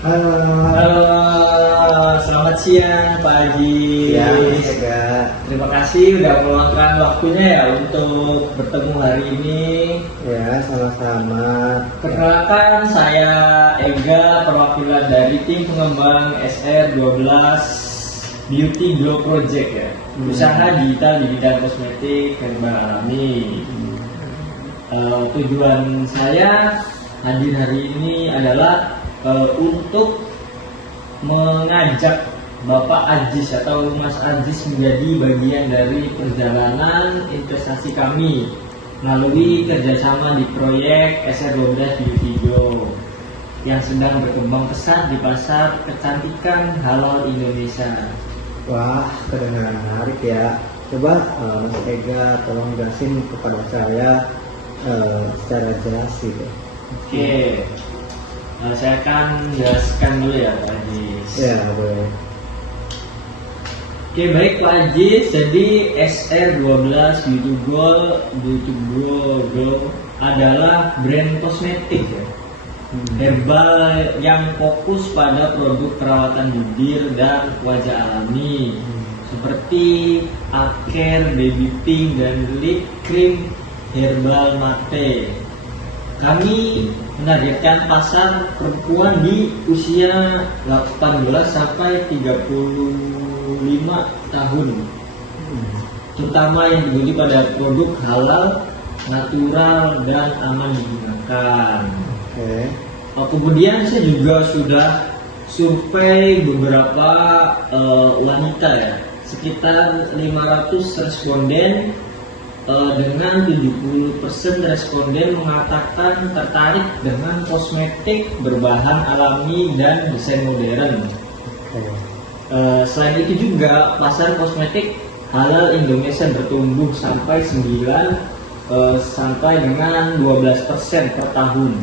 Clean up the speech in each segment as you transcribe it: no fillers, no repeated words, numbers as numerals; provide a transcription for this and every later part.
Halo, Halo, selamat siang Pak Haji. ya, Kak. Terima kasih udah meluangkan waktunya ya untuk bertemu hari ini. Ya, sama-sama. Perkenalkan, saya Ega, perwakilan dari tim pengembang SR12 Beauty Glow Project ya. Usaha digital di bidang kosmetik herbal alami. Tujuan saya hadir hari ini adalah untuk mengajak Bapak Ajis atau Mas Ajis menjadi bagian dari perjalanan investasi kami melalui kerjasama di proyek SR12 Beauty Glow yang sedang berkembang pesat di pasar kecantikan halal Indonesia. Wah, kedengaran menarik ya. Coba Mas Ega tolong jelasin kepada saya secara jelas gitu. Oke. Saya akan jelaskan dulu ya Pak Ajis. Ya, boleh. Oke, baik Pak Ajis. Jadi SR12 Beauty Glow adalah brand kosmetik ya, herbal yang fokus pada produk perawatan bibir dan wajah alami seperti Aker, Baby Pink, dan Lip Cream Herbal Mate. Kami menargetkan pasar perempuan di usia 18 sampai 35 tahun, terutama yang dibutuhkan pada produk halal, natural, dan aman digunakan. Oke. Kemudian saya juga sudah survei beberapa wanita ya, sekitar 500 responden. Dengan 70% responden mengatakan tertarik dengan kosmetik berbahan alami dan desain modern. Oke. Selain itu juga pasar kosmetik halal Indonesia bertumbuh sampai 9 sampai dengan 12% per tahun.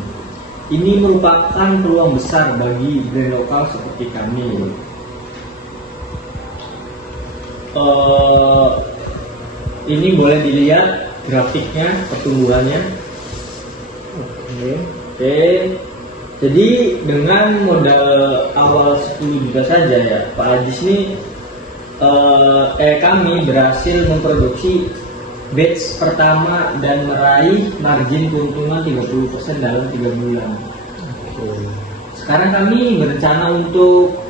Ini merupakan peluang besar bagi brand lokal seperti kami. Ini boleh dilihat grafiknya, pertumbuhannya. Oke. Oke. Jadi dengan modal awal 10 juta saja ya, Pak Ajis ini kami berhasil memproduksi batch pertama dan meraih margin keuntungan 30% dalam 3 bulan. Oke. Sekarang kami berencana untuk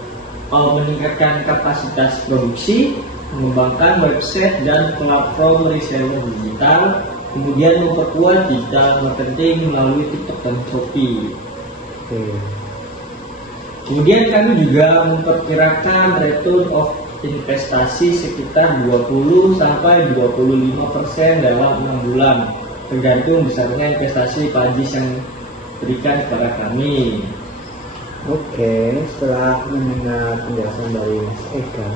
meningkatkan kapasitas produksi, mengembangkan website dan platform reseller digital, kemudian memperkuat digital marketing melalui TikTok dan Shopee. Oke. Kemudian kami juga memperkirakan return of investasi sekitar 20 sampai 25% dalam 6 bulan, tergantung besarnya investasi Pak Ajis yang berikan kepada kami. Oke, setelah mendengar penjelasan dari Mas Ega,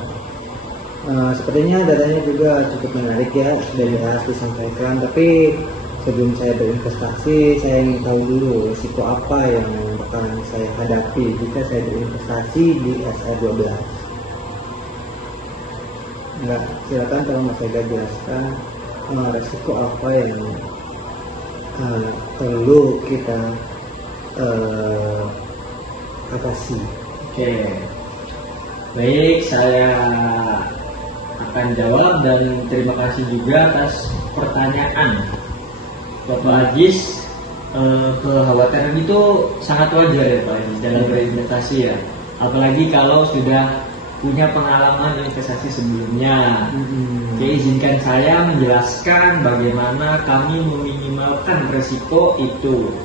sepertinya datanya juga cukup menarik ya, sudah jelas disampaikan. Tapi sebelum saya berinvestasi, saya ingin tahu dulu risiko apa yang akan saya hadapi jika saya berinvestasi di SR12. Enggak, silakan tolong Mas Ega jelaskan risiko apa yang perlu kita atasi. Oke, baik, saya akan jawab dan terima kasih juga atas pertanyaan Bapak Ajis. Kekhawatiran itu sangat wajar ya Pak Ajis dalam berinvestasi ya, apalagi kalau sudah punya pengalaman investasi sebelumnya. Oke, izinkan saya menjelaskan bagaimana kami meminimalkan resiko itu.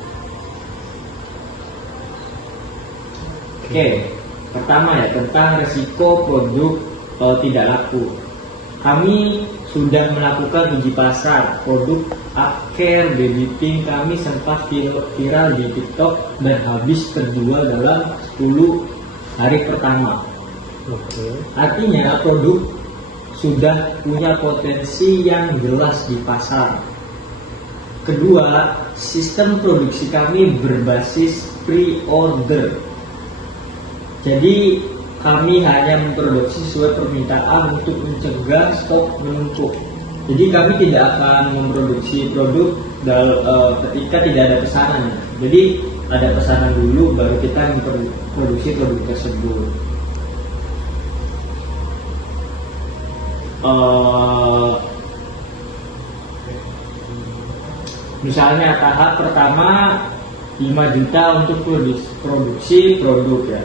Oke, pertama ya tentang resiko produk tidak laku. Kami sudah melakukan uji pasar produk Aker Baby Pink kami sempat viral di TikTok dan habis terjual dalam 10 hari pertama. Oke. Artinya produk sudah punya potensi yang jelas di pasar. Kedua, sistem produksi kami berbasis pre-order. Jadi kami hanya memproduksi sesuai permintaan untuk mencegah stok menumpuk. Jadi kami tidak akan memproduksi produk ketika tidak ada pesanan. Jadi ada pesanan dulu, baru kita memproduksi produk tersebut. Misalnya tahap pertama 5 juta untuk produksi produk ya.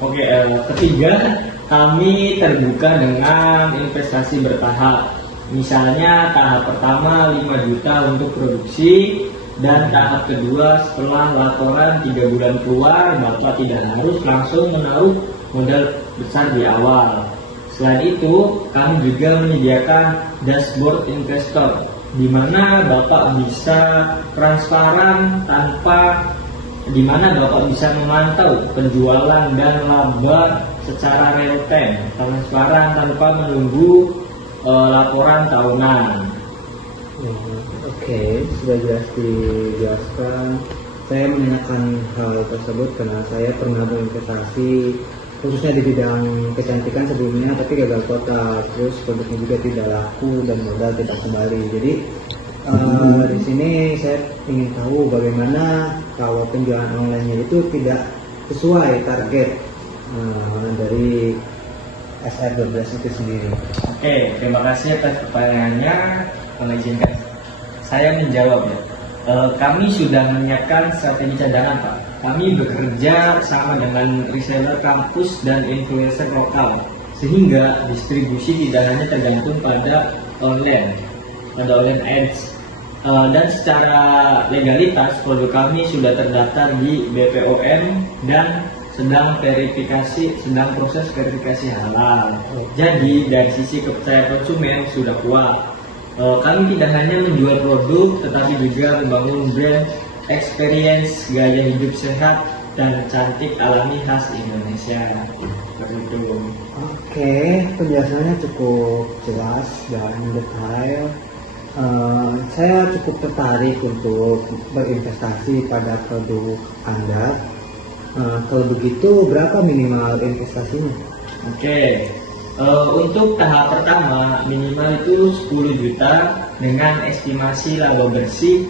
Oke, ketiga, kami terbuka dengan investasi bertahap. Misalnya tahap pertama 5 juta untuk produksi, dan tahap kedua setelah laporan 3 bulan keluar, Bapak tidak harus langsung menaruh modal besar di awal. Selain itu, kami juga menyediakan dashboard investor, di mana Bapak bisa transparan di mana Bapak bisa memantau penjualan dan laba secara real time, transparan tanpa menunggu laporan tahunan. Oke, sudah jelas dijelaskan. Saya menanyakan hal tersebut karena saya pernah berinvestasi khususnya di bidang kecantikan sebelumnya, tapi gagal total. Terus produknya juga tidak laku dan modal tidak kembali. Jadi di sini saya ingin tahu bagaimana kalau penjualan online-nya itu tidak sesuai target dari SR12 itu sendiri. Oke, terima kasih atas pertanyaannya. Mengizinkan saya menjawab ya. Kami sudah menyiapkan strategi cadangan, Pak. Kami bekerja sama dengan reseller kampus dan influencer lokal, sehingga distribusi tidak hanya tergantung pada online ads. Dan secara legalitas produk kami sudah terdaftar di BPOM dan sedang proses verifikasi halal. Jadi dari sisi kepercayaan konsumen sudah kuat. Kami tidak hanya menjual produk, tetapi juga membangun brand experience gaya hidup sehat dan cantik alami khas Indonesia. Oke, penjelasannya cukup jelas dan detail. Saya cukup tertarik untuk berinvestasi pada produk Anda. Kalau begitu, berapa minimal investasinya? Oke, untuk tahap pertama minimal itu 10 juta dengan estimasi laba bersih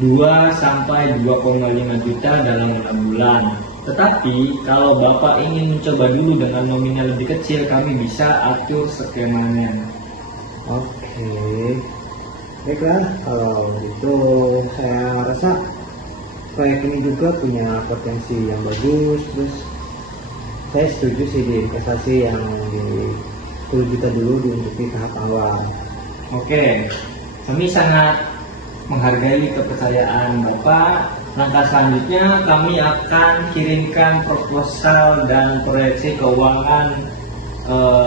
2 sampai 2,5 juta dalam 6 bulan. Tetapi kalau Bapak ingin mencoba dulu dengan nominal lebih kecil, kami bisa atur skemanya. Oke, baiklah, kalau itu saya rasa proyek ini juga punya potensi yang bagus. Terus saya setuju sih di investasi yang di 10 juta dulu untuk di tahap awal. Oke, kami sangat menghargai kepercayaan Bapak. Langkah selanjutnya kami akan kirimkan proposal dan proyeksi keuangan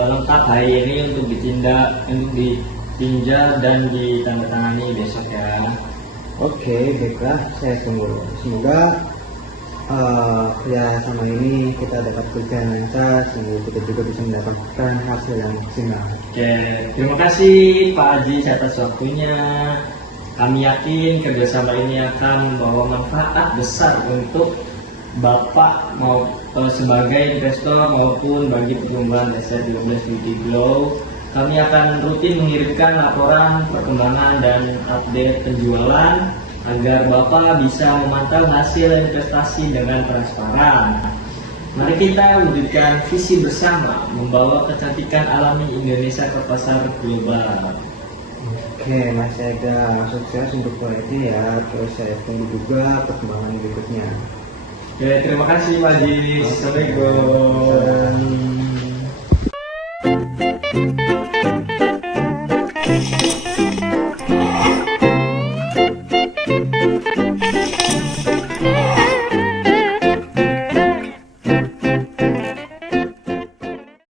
lengkap hari ini untuk ditinjau dan ditandatangani besok ya. Oke, baiklah, saya tunggu. Semoga kerjasama ini kita dapat kerja yang lancar, sehingga kita juga bisa mendapatkan hasil yang maksimal. Oke, terima kasih Pak Haji atas waktunya. Kami yakin kerjasama ini akan membawa manfaat besar untuk Bapak sebagai investor maupun bagi pertumbuhan SR12 Beauty Glow. Kami akan rutin mengirimkan laporan perkembangan dan update penjualan agar Bapak bisa memantau hasil investasi dengan transparan. Mari kita wujudkan visi bersama membawa kecantikan alami Indonesia ke pasar global. Oke, Mas Ega, sukses untuk proyeknya ya. Terus saya tunggu juga perkembangan berikutnya. Oke, terima kasih Pak Haji. Assalamualaikum.